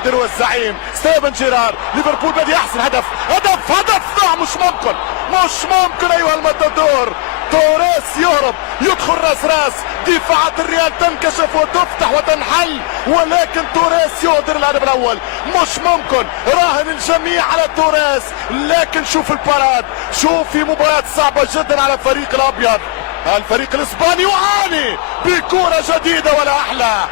الليدر والزعيم ستيفن جيرارد. ليفربول بدي يحسن هدف لا مش ممكن ايها الماتادور. توريس يهرب يدخل راس دفاعات الريال تنكشف وتفتح وتنحل، ولكن توريس يهدر الهدف الاول. مش ممكن، راهن الجميع على توريس، لكن شوف الباراد، شوف في مباراة صعبة جدا على الفريق الابيض. الفريق الاسباني يعاني بكرة جديدة ولا احلى.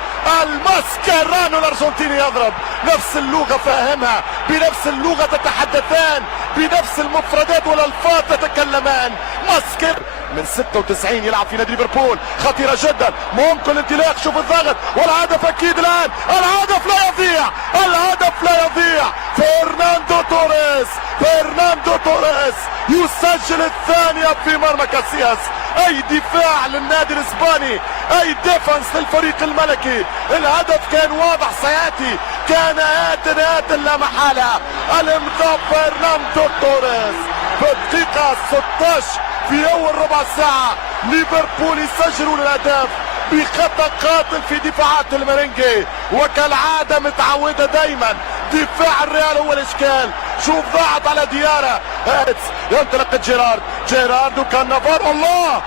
الماسكيرانو الارجنتيني يضرب، نفس اللغة فاهمها، بنفس اللغة تتحدثان، بنفس المفردات والالفاظ تتكلمان. ماسكير من 96 يلعب في نادي ليفربول، خطيرة جدا، ممكن الانطلاق، شوف الضغط والهدف اكيد الان، الهدف لا يضيع. فرناندو توريس يسجل الثانية في مرمى كاسياس. اي دفاع للنادي الاسباني، اي ديفنس للفريق الملكي. الهدف كان واضح سياتي، كان آت لا محالة. الامضاء فرناندو توريس في الدقيقة 16 في اول ربع ساعة. ليفربول يسجلون الاهداف بخطأ قاتل في دفاعات المرنجي، وكالعادة متعودة دايما دفاع الريال هو الاشكال. شوف ضاعت على ديارة، ينطلق جيرارد وكان نافار. الله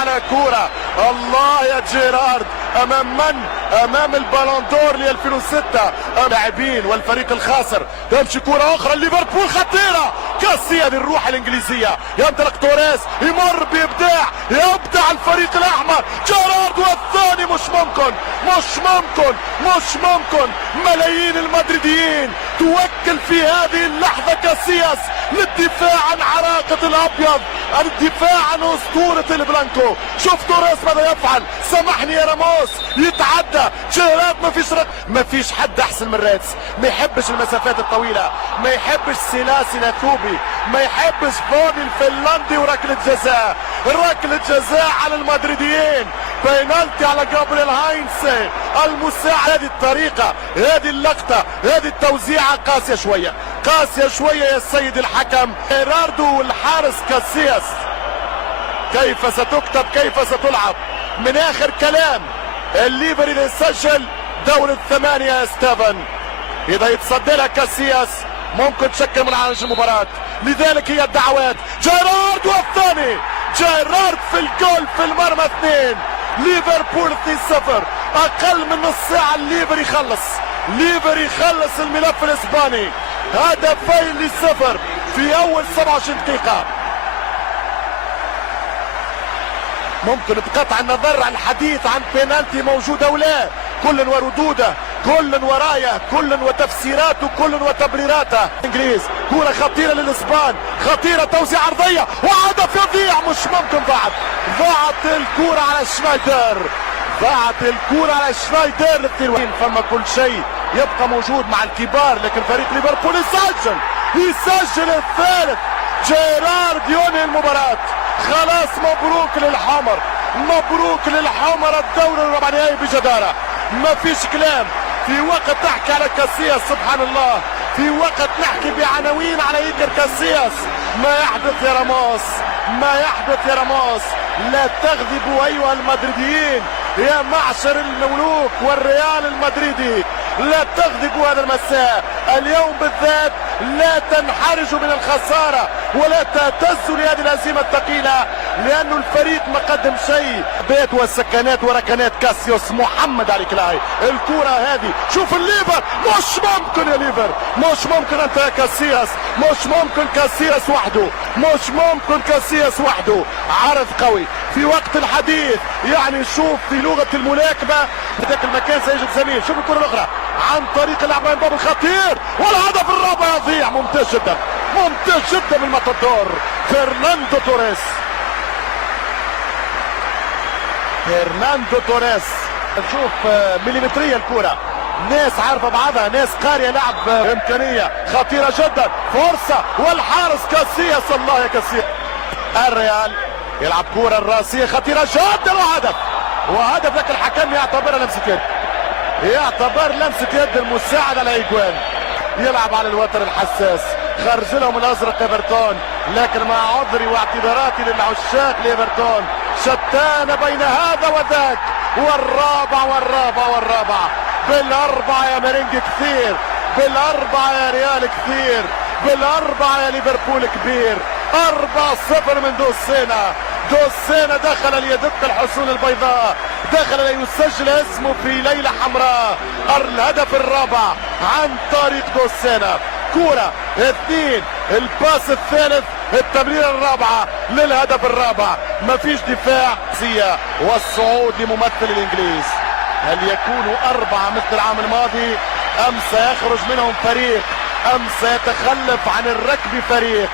على كورة، الله يا جيرارد. امام من؟ امام البالون دور ل 2006 لاعبين والفريق الخاسر. تمشي كورة اخرى ليفربول خطيرة، كاسيا للروح الانجليزية. ينطلق توريس، يمر بابداع، يبدع الفريق الاحمر. جيرارد والثاني. مش ممكن. ملايين المدريديين توكل في هذه اللحظة كاسياس للدفاع عن عراقة الابيض، الدفاع عن اسطورة البلانكو. شوف توريس ماذا يفعل، سامحني يا راموس، يتعدى جيرارد. ما فيش حد احسن من ريتس، ما يحبش المسافات الطويلة، ما يحبش سيلاسي ناثوبي، ما يحبش فوني الفنلندي. وركلة جزاء على المدريديين، بينالتي على جابريل هاينس المساعد. هذه الطريقة، هذه اللقطة، هذه التوزيعة قاسية شوية يا السيد الحكم. جيراردو والحارس كاسياس، كيف ستكتب، كيف ستلعب؟ من اخر كلام الليفر اذا يسجل دور الثمانية يا ستيفن، اذا يتصدى لها كاسياس ممكن تشكل من عرش المباراة. لذلك هي الدعوات. جيرارد والثاني، جيرارد في الجول في المرمى 2. ليفربول 2-0، اقل من نص ساعة الليفر يخلص الملف الاسباني. هدفين ل0 في اول 27 دقيقة. ممكن بقطع النظر عن الحديث عن بينالتي موجودة او لا، كل وردوده، كل ورايه، كل وتفسيراته، كل وتبريراته. انجليز، كرة خطيرة للاسبان، خطيرة، توزيع عرضية وهدف يضيع. مش ممكن، ضاعت الكرة على شنايدر. فما كل شيء يبقى موجود مع الكبار، لكن فريق ليفربول يسجل الثالث. جيرارد ينهي المباراة. خلاص، مبروك للحمر الدوري الربع نهائي بجدارة. ما فيش كلام. في وقت تحكي على كاسياس، سبحان الله، في وقت نحكي بعناوين على إيكر كاسياس. ما يحدث يا راموس، لا تغضبوا أيها المدريديين يا معشر الملوك والريال المدريدي، لا تغضبوا هذا المساء. اليوم بالذات لا تنحرجوا من الخسارة ولا تهتزوا لهذه الهزيمة الثقيلة، لأنه الفريق ما قدم شيء. بيت والسكنات وركنات كاسيوس محمد علي كلاي. الكرة هذه، شوف الليفر، مش ممكن يا ليفر، مش ممكن أنت يا كاسياس، مش ممكن كاسياس وحده. عرض قوي في وقت الحديث، يعني شوف في لغة الملاكمة ذاك المكان سيجد زميل. شوف الكرة الأخرى عن طريق اللعب من باب الخطير، والهدف الرابع يضيع. ممتاز جدا من ماتادور فرناندو توريس. نشوف مليمترية الكرة، ناس عارفة بعضها، ناس قارية لعب، إمكانية خطيرة جدا، فرصة والحارس كاسياس. الله يا كاسياس. الريال يلعب كرة الراسية خطيرة جدا وهدف لكن الحكم يعتبرها لمسة يد المساعد على إيجوان. يلعب على الوتر الحساس، خرج لهم الازرق ايفرتون، لكن مع عذري واعتذاراتي للعشاق لإيفرتون، شتان بين هذا وذاك. والرابع بالاربعه يا ميرينج كثير، بالاربعه يا ريال كثير، بالاربعه يا ليفربول كبير. 4-0 من دوسينا. دوسينا دخل ليدق الحصون البيضاء، دخل ليسجل اسمه في ليلة حمراء. الهدف الرابع عن طريق دوسينا. كورة 2، الباس الثالث، التمريرة الرابعة للهدف الرابع. مفيش دفاع والصعود لممثل الانجليز. هل يكونوا 4 مثل العام الماضي ام سيخرج منهم فريق، ام سيتخلف عن الركب فريق؟